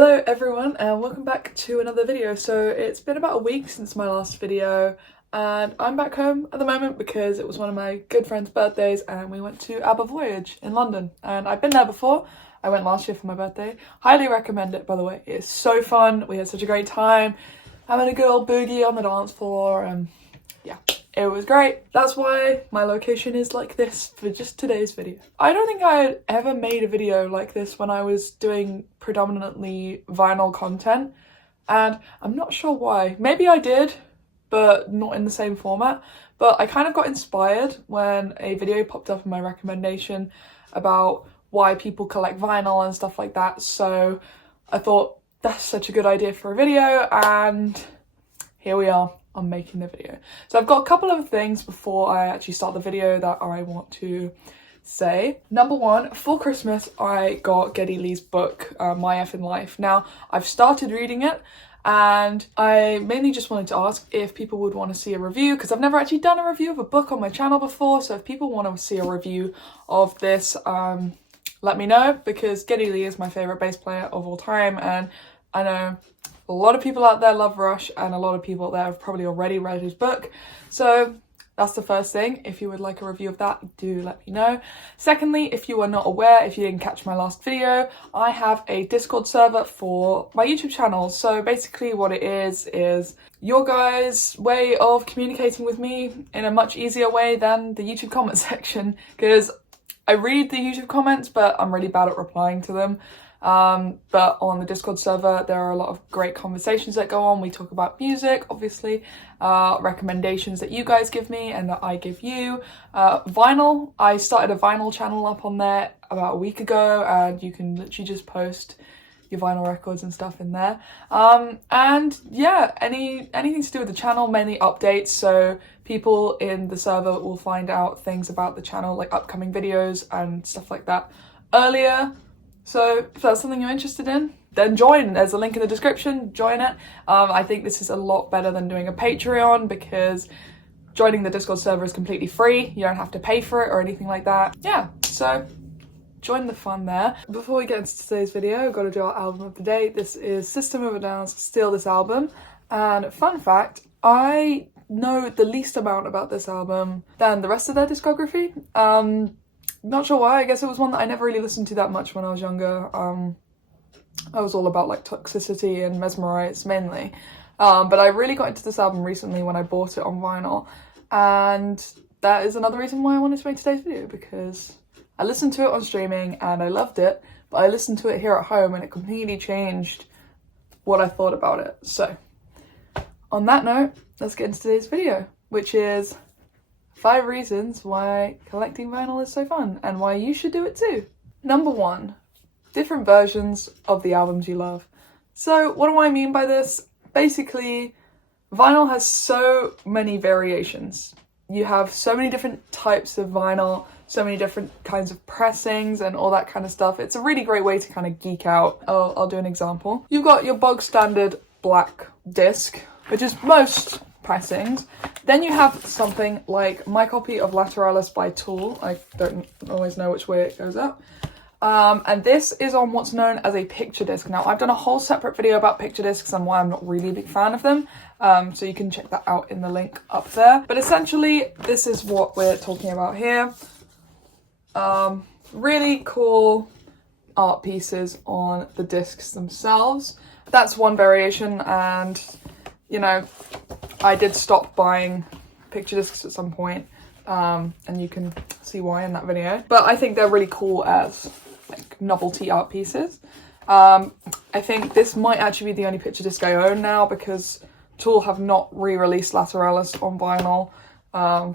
Hello everyone and welcome back to another video. So it's been about a week since my last video and I'm back home at the moment because it was one of my good friend's birthdays and we went to ABBA Voyage in London, and I've been there before. I went last year for my birthday. Highly recommend it, by the way. It's so fun. We had such a great time having a good old boogie on the dance floor and yeah, it was great. That's why my location is like this for just today's video. I don't think I had ever made a video like this when I was doing predominantly vinyl content, and I'm not sure why. Maybe I did, but not in the same format. But I kind of got inspired when a video popped up in my recommendation about why people collect vinyl and stuff like that. So I thought that's such a good idea for a video, and here we are. I'm making the video. So I've got a couple of things before I actually start the video that I want to say. Number one, for Christmas I got Geddy Lee's book, My Effin' Life. Now I've started reading it and I mainly just wanted to ask if people would want to see a review, because I've never actually done a review of a book on my channel before. So if people want to see a review of this, let me know, because Geddy Lee is my favourite bass player of all time, and I know a lot of people out there love Rush and a lot of people out there have probably already read his book. So that's the first thing. If you would like a review of that, do let me know. Secondly, if you are not aware, if you didn't catch my last video, I have a Discord server for my YouTube channel. So basically what it is your guys' way of communicating with me in a much easier way than the YouTube comment section, because I read the YouTube comments, but I'm really bad at replying to them. But on the Discord server there are a lot of great conversations that go on. We talk about music, obviously, recommendations that you guys give me and that I give you, vinyl. I started a vinyl channel up on there about a week ago, and you can literally just post your vinyl records and stuff in there, and yeah, anything to do with the channel, mainly updates, so people in the server will find out things about the channel, like upcoming videos and stuff like that, earlier. So if that's something you're interested in, then join. There's a link in the description, join it. I think this is a lot better than doing a Patreon, because joining the Discord server is completely free. You don't have to pay for it or anything like that. Yeah, so join the fun there. Before we get into today's video, I've got to do our album of the day. This is System of a Down's Steal This Album. And fun fact, I know the least amount about this album than the rest of their discography. Not sure why. I guess it was one that I never really listened to that much when I was younger. I was all about like Toxicity and Mesmerize mainly. But I really got into this album recently when I bought it on vinyl. And that is another reason why I wanted to make today's video, because I listened to it on streaming and I loved it, but I listened to it here at home and it completely changed what I thought about it. So on that note, let's get into today's video, which is 5 reasons why collecting vinyl is so fun and why you should do it too. Number 1, different versions of the albums you love. So what do I mean by this? Basically, vinyl has so many variations. You have so many different types of vinyl, so many different kinds of pressings and all that kind of stuff. It's a really great way to kind of geek out. I'll do an example. You've got your bog standard black disc, which is most pressings. Then you have something like my copy of Lateralis by Tool. I don't always know which way it goes up. And this is on what's known as a picture disc. Now, I've done a whole separate video about picture discs and why I'm not really a big fan of them. So you can check that out in the link up there. But essentially, this is what we're talking about here. Really cool art pieces on the discs themselves. That's one variation, and you know, I did stop buying picture discs at some point, and you can see why in that video. But I think they're really cool as like novelty art pieces. I think this might actually be the only picture disc I own now, because Tool have not re-released Lateralis on vinyl,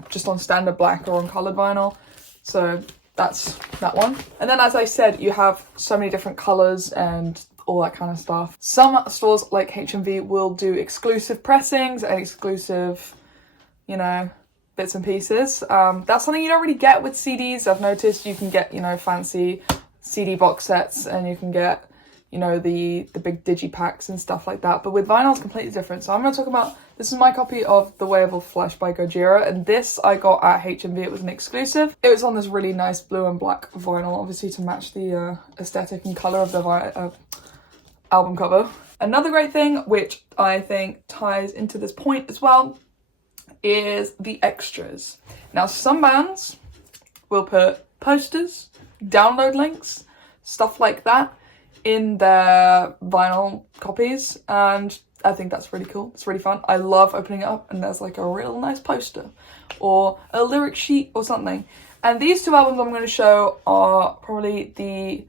just on standard black or on coloured vinyl. So that's that one. And then, as I said, you have so many different colours and all that kind of stuff. Some stores like HMV will do exclusive pressings and exclusive, you know, bits and pieces. That's something you don't really get with CDs. I've noticed you can get, you know, fancy CD box sets and you can get, you know, the big digipacks and stuff like that. But with vinyl, it's completely different. So I'm going to talk about, this is my copy of The Way of All Flesh by Gojira, and this I got at HMV. It was an exclusive. It was on this really nice blue and black vinyl, obviously to match the aesthetic and colour of the album cover. Another great thing, which I think ties into this point as well, is the extras. Now, some bands will put posters, download links, stuff like that in their vinyl copies, and I think that's really cool. It's really fun. I love opening it up and there's like a real nice poster or a lyric sheet or something. And these two albums I'm going to show are probably the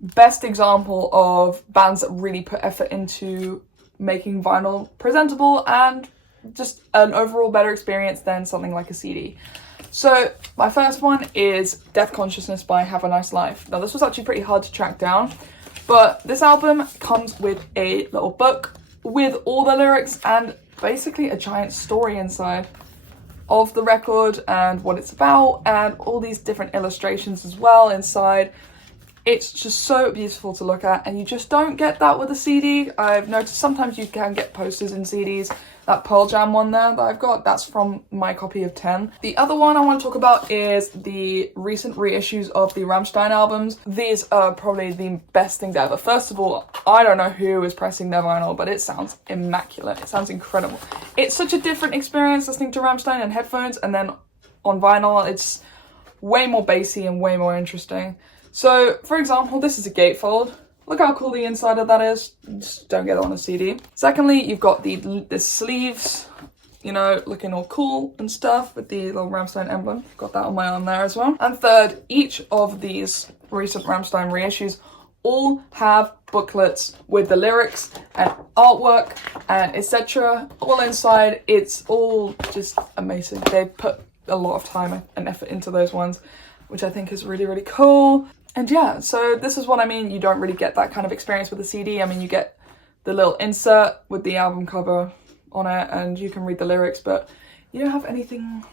best example of bands that really put effort into making vinyl presentable and just an overall better experience than something like a CD. So my first one is Death Consciousness by Have a Nice Life. Now, this was actually pretty hard to track down, but this album comes with a little book with all the lyrics and basically a giant story inside of the record and what it's about, and all these different illustrations as well inside. It's just so beautiful to look at, and you just don't get that with a CD. I've noticed sometimes you can get posters in CDs. That Pearl Jam one there that I've got, that's from my copy of 10. The other one I want to talk about is the recent reissues of the Rammstein albums. These are probably the best things ever. First of all, I don't know who is pressing their vinyl, but it sounds immaculate. It sounds incredible. It's such a different experience listening to Rammstein in headphones, and then on vinyl, it's way more bassy and way more interesting. So, for example, this is a gatefold. Look how cool the inside of that is. Just don't get it on a CD. Secondly, you've got the sleeves, you know, looking all cool and stuff with the little Rammstein emblem. Got that on my arm there as well. And third, each of these recent Rammstein reissues all have booklets with the lyrics and artwork and etc. all inside. It's all just amazing. They put a lot of time and effort into those ones, which I think is really, really cool. And yeah, so this is what I mean. You don't really get that kind of experience with a CD. I mean, you get the little insert with the album cover on it and you can read the lyrics, but you don't have anything,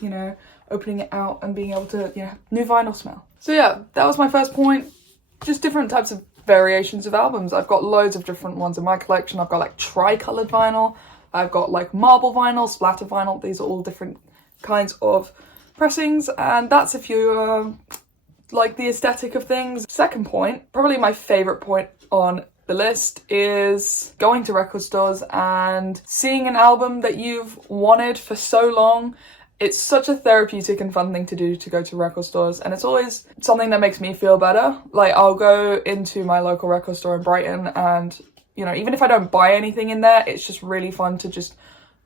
you know, opening it out and being able to, you know, new vinyl smell. So yeah, that was my first point. Just different types of variations of albums. I've got loads of different ones in my collection. I've got like tri-coloured vinyl. I've got like marble vinyl, splatter vinyl. These are all different kinds of pressings, and that's if you like the aesthetic of things. Second point, probably my favourite point on the list, is going to record stores and seeing an album that you've wanted for so long. It's such a therapeutic and fun thing to do, to go to record stores, and it's always something that makes me feel better. Like, I'll go into my local record store in Brighton and, you know, even if I don't buy anything in there, it's just really fun to just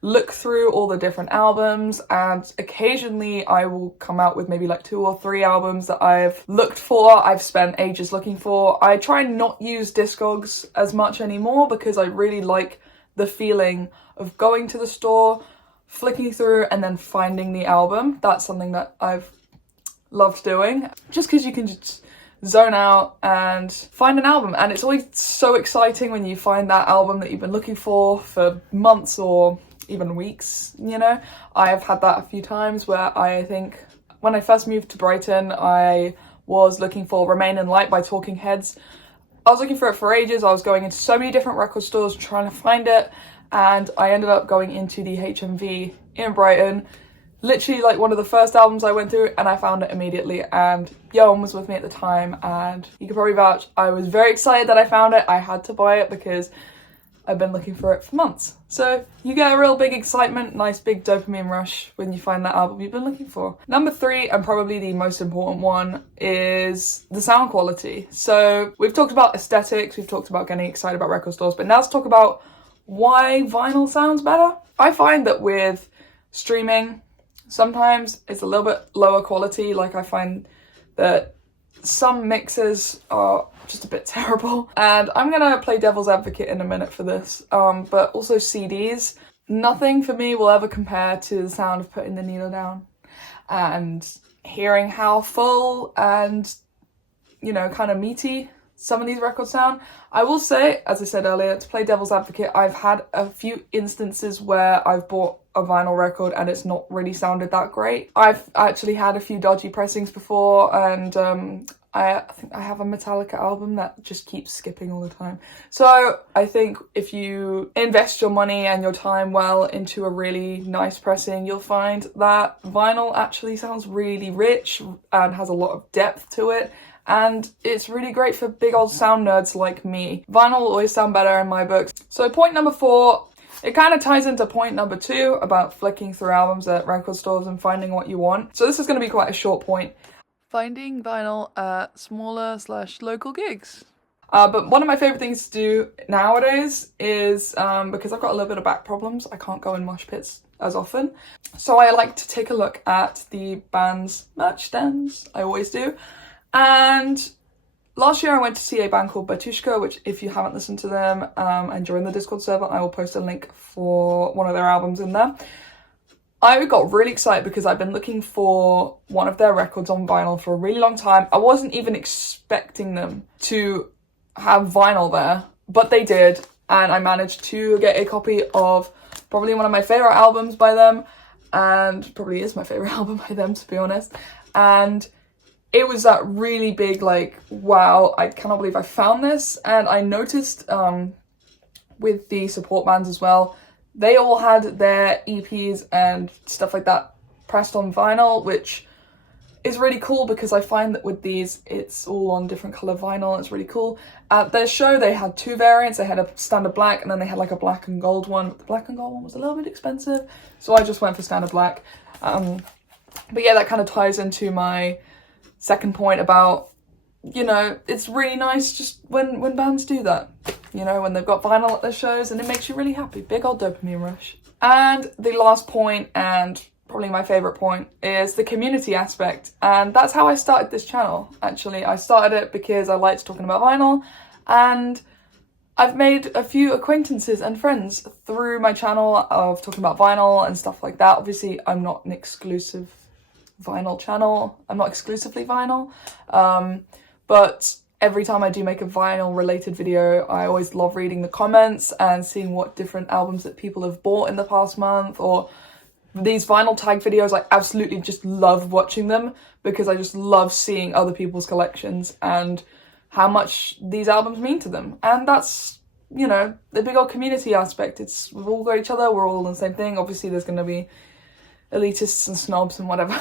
look through all the different albums, and occasionally I will come out with maybe like 2 or 3 albums that I've looked for, I've spent ages looking for. I try and not use Discogs as much anymore because I really like the feeling of going to the store, flicking through and then finding the album. That's something that I've loved doing, just because you can just zone out and find an album, and it's always so exciting when you find that album that you've been looking for months or even weeks, you know. I've had that a few times where I think when I first moved to Brighton, I was looking for Remain in Light by Talking Heads. I was looking for it for ages. I was going into so many different record stores trying to find it, and I ended up going into the HMV in Brighton. Literally like one of the first albums I went through, and I found it immediately, and Johan was with me at the time, and you could probably vouch, I was very excited that I found it. I had to buy it because I've been looking for it for months. So you get a real big excitement, nice big dopamine rush when you find that album you've been looking for. Number 3, and probably the most important one, is the sound quality. So we've talked about aesthetics, we've talked about getting excited about record stores, but now let's talk about why vinyl sounds better. I find that with streaming, sometimes it's a little bit lower quality. Like, I find that some mixes are just a bit terrible, and I'm gonna play devil's advocate in a minute for this, but also CDs, nothing for me will ever compare to the sound of putting the needle down and hearing how full and, you know, kind of meaty some of these records sound. I will say, as I said earlier, to play devil's advocate, I've had a few instances where I've bought a vinyl record and it's not really sounded that great. I've actually had a few dodgy pressings before, and I think I have a Metallica album that just keeps skipping all the time. So I think if you invest your money and your time well into a really nice pressing, you'll find that vinyl actually sounds really rich and has a lot of depth to it, and it's really great for big old sound nerds like me. Vinyl will always sound better in my books. So point number 4, it kind of ties into point number 2 about flicking through albums at record stores and finding what you want. So this is going to be quite a short point. Finding vinyl at smaller/local gigs. But one of my favourite things to do nowadays is, because I've got a little bit of back problems, I can't go in mosh pits as often. So I like to take a look at the band's merch stands. I always do. And last year I went to see a band called Batushka, which if you haven't listened to them and join the Discord server, I will post a link for one of their albums in there. I got really excited because I've been looking for one of their records on vinyl for a really long time. I wasn't even expecting them to have vinyl there, but they did, and I managed to get a copy of probably one of my favourite albums by them, and probably is my favourite album by them, to be honest. And it was that really big, like, wow, I cannot believe I found this. And I noticed with the support bands as well, they all had their EPs and stuff like that pressed on vinyl, which is really cool because I find that with these, it's all on different colour vinyl. It's really cool. At their show, they had 2 variants. They had a standard black, and then they had like a black and gold one. But the black and gold one was a little bit expensive, so I just went for standard black. But yeah, that kind of ties into my second point about, you know, it's really nice just when bands do that. You know, when they've got vinyl at their shows, and it makes you really happy. Big old dopamine rush. And the last point, and probably my favourite point, is the community aspect. And that's how I started this channel, actually. I started it because I liked talking about vinyl, and I've made a few acquaintances and friends through my channel of talking about vinyl and stuff like that. Obviously, I'm not an exclusive vinyl channel. I'm not exclusively vinyl. But every time I do make a vinyl related video, I always love reading the comments and seeing what different albums that people have bought in the past month, or these vinyl tag videos. I absolutely just love watching them because I just love seeing other people's collections and how much these albums mean to them. And that's, you know, the big old community aspect. It's, we've all got each other, we're all in the same thing. Obviously there's going to be elitists and snobs and whatever.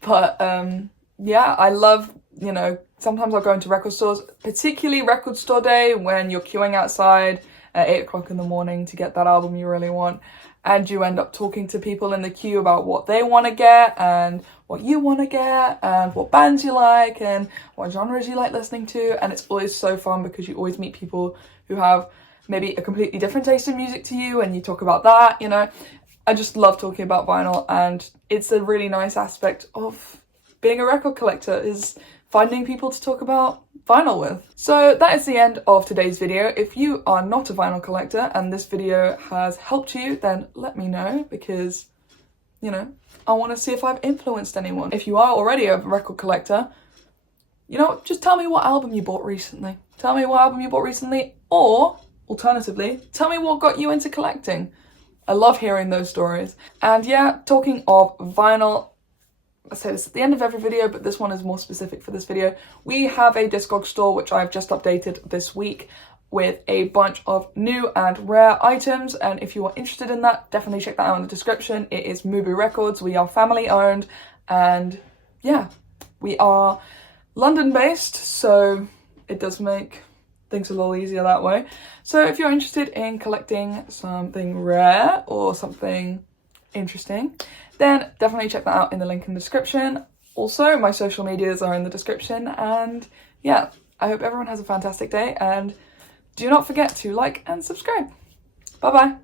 But yeah, I love, you know, sometimes I'll go into record stores, particularly record store day, when you're queuing outside at 8 o'clock in the morning to get that album you really want. And you end up talking to people in the queue about what they want to get and what you want to get and what bands you like and what genres you like listening to. And it's always so fun because you always meet people who have maybe a completely different taste in music to you, and you talk about that, you know. I just love talking about vinyl, and it's a really nice aspect of being a record collector, is finding people to talk about vinyl with. So that is the end of today's video. If you are not a vinyl collector and this video has helped you, then let me know, because, you know, I want to see if I've influenced anyone. If you are already a record collector, you know, just tell me what album you bought recently. Tell me what album you bought recently, or alternatively, tell me what got you into collecting. I love hearing those stories. And yeah, talking of vinyl, I say this at the end of every video, but this one is more specific for this video. We have a Discogs store, which I've just updated this week, with a bunch of new and rare items. And if you are interested in that, definitely check that out in the description. It is Mubu Records. We are family owned, and yeah, we are London based, so it does make things a little easier that way. So if you're interested in collecting something rare or something interesting, then definitely check that out in the link in the description. Also, my social medias are in the description, and yeah, I hope everyone has a fantastic day, and do not forget to like and subscribe. Bye bye.